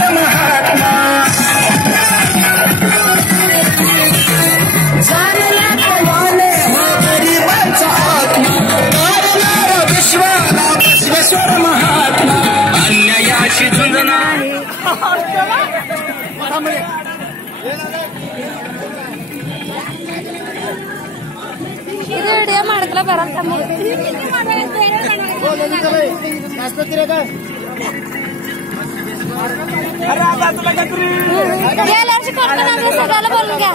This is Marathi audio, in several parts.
बसवेश्वर महात्मा जाणला कमाले गरिबांचा आत्मा तारणारा विश्वाला बसवेश्वर महात्मा अन्यायाशी झुंजणार रेडियो ಮಾಡ್ಕಲ ಬರಂತ सगळ्याला बोलून घ्या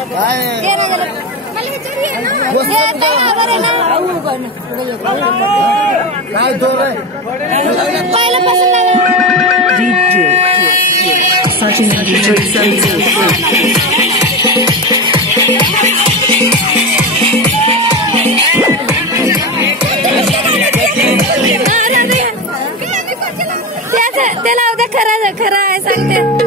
त्याला उद्या खरं खरं आहे सांगते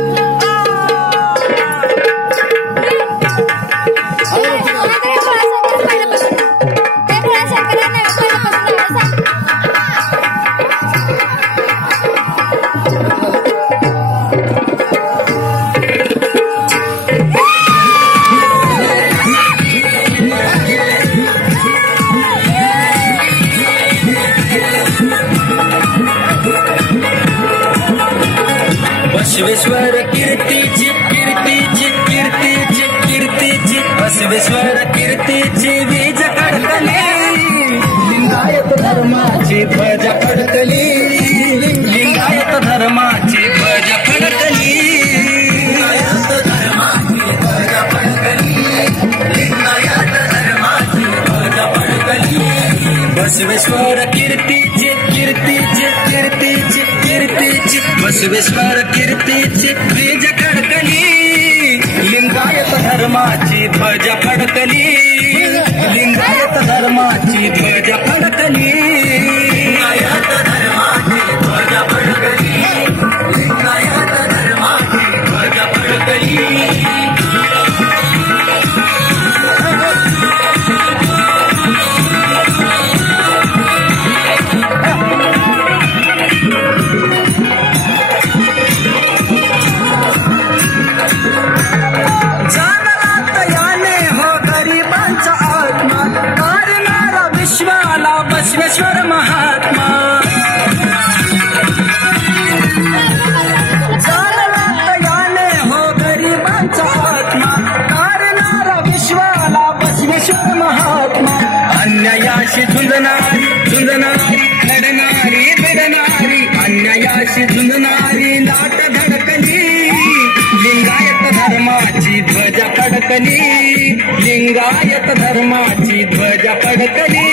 बसवेश्वर कीर्तीची कीर्तीची कीर्तीची कीर्तीची बसवेश्वर कीर्तीची वीज कडकली लिंगायत धर्माची ध्वज फडकली लिंगायत धर्माची ध्वज फडकली लिंगायत धर्माची ध्वज फडकली लिंगायत धर्माची ध्वज फडकली बसवेश्वर कीर्तीची कीर्तीची कीर्तीची कीर्तीची बसवेश्वर कीर्तीची वीज कडकली लिंगायत धर्माची ध्वज फडकली लिंगायत धर्माची ध्वज फडकली लिंगायत धर्माची ध्वज फडकली लिंगायत धर्माची ध्वज फडकली बसवेश्वर महात्मा याने हो गरिबांचा आत्मा तारणारा विश्वाला बसवेश्वर महात्मा अन्यायाशी झुंजणारी झुंजणारी लढणारी भिडणारी अन्यायाशी झुंजणारी लाट धडकली लिंगायत धर्माची ध्वज फडकली लिंगायत धर्माची ध्वज फडकली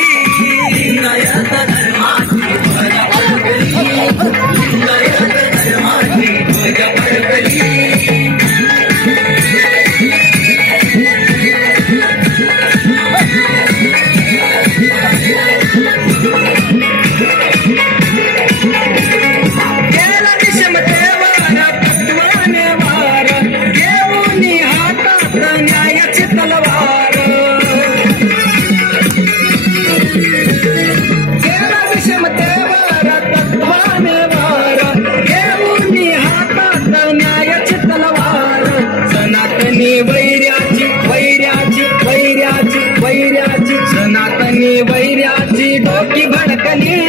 लिंगायत धर्माची ध्वज फडकली लिंगायत धर्माची ध्वज फडकली गेला विषमतेवर तत्वाने वार घेऊनी हातात न्यायाची तलवार गेला विषमतेवर तत्वाने वार घेऊनी हातात न्यायाची तलवार सनातनी वैर्याची वैर्याची वैर्याची वैर्याची सनातनी वैर्याची डोकी भडकली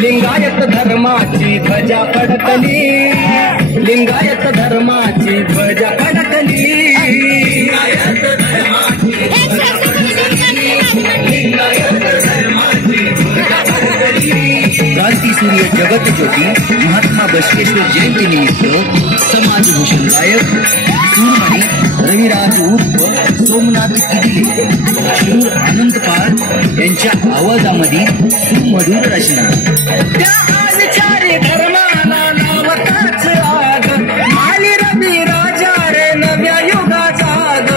लिंगायत धर्माची ध्वजा फडकली लिंगायत धर्माची ध्वजा फडकली लिंगायत धर्माची लिंगायत धर्माची ध्वजा फडकली क्रांती सूर्य जगत ज्योती महात्मा बसवेश्वर जयंती निमित्त समाजभूषण गायक सूरमणी रविराज उर्फ सोमनाथ किदिले शूर आनंदपाल यांच्या आवाजामध्ये सुमधुर रचना त्या विचारे धर्माला नावताच आग आली रवी राजा रे नव्या युगाचा आग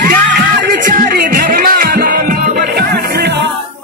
त्या विचारी धर्माला नावताच आग